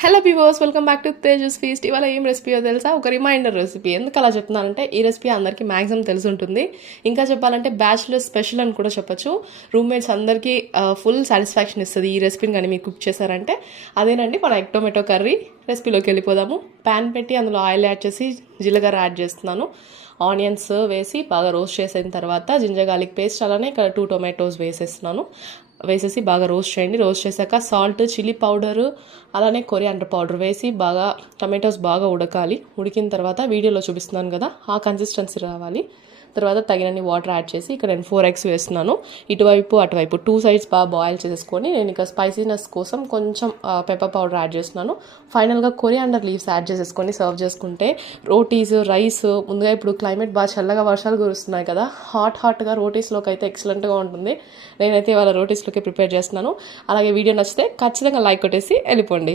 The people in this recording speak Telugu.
Hello viewers, welcome back to Tejas feast. ఇవాళ ఏం రెసిపీయో తెలుసా? ఒక రిమైండర్ రెసిపీ. ఎందుకు అలా చెప్తున్నానంటే ఈ రెసిపీ అందరికీ మ్యాక్సిమం తెలిసి ఉంటుంది. ఇంకా చెప్పాలంటే బ్యాచులర్ స్పెషల్ అని కూడా చెప్పొచ్చు. రూమ్మేట్స్ అందరికీ ఫుల్ సాటిస్ఫాక్షన్ ఇస్తుంది ఈ రెసిపీని కానీ మీరు కుక్ చేశారంటే. అదేనండి మన ఎగ్ టొమాటో కర్రీ. రెసిపీలోకి వెళ్ళిపోదాము. ప్యాన్ పెట్టి అందులో ఆయిల్ యాడ్ చేసి జీలకర్ర యాడ్ చేస్తున్నాను. ఆనియన్స్ వేసి బాగా రోస్ట్ చేసిన తర్వాత జింజర్ గార్లిక్ పేస్ట్, అలానే ఇక్కడ 2 టొమాటోస్ వేసేసి బాగా రోస్ట్ చేయండి. రోస్ట్ చేశాక సాల్ట్, చిల్లీ పౌడరు, అలానే కొరియాండర్ పౌడర్ వేసి బాగా టమాటోస్ బాగా ఉడకాలి. ఉడికిన తర్వాత వీడియోలో చూపిస్తున్నాను కదా ఆ కన్సిస్టెన్సీ రావాలి. తర్వాత తగినన్ని వాటర్ యాడ్ చేసి ఇక్కడ నేను 4 eggs వేస్తున్నాను. ఇటువైపు అటువైపు 2 sides బాగా బాయిల్ చేసేసుకొని నేను ఇక స్పైసీనెస్ కోసం కొంచెం పెప్పర్ పౌడర్ యాడ్ చేస్తున్నాను. ఫైనల్గా కొరియాండర్ లీవ్స్ యాడ్ చేసేసుకొని సర్వ్ చేసుకుంటే రోటీస్, రైస్, ముందుగా ఇప్పుడు క్లైమేట్ బాగా చల్లగా వర్షాలు కురుస్తున్నాయి కదా, హాట్గా రోటీస్లోకి అయితే ఎక్సలెంట్గా ఉంటుంది. నేనైతే ఇవాళ రోటీస్లోకి ప్రిపేర్ చేస్తున్నాను. అలాగే వీడియో నచ్చితే ఖచ్చితంగా లైక్ కొట్టేసి వెళ్ళిపోండి.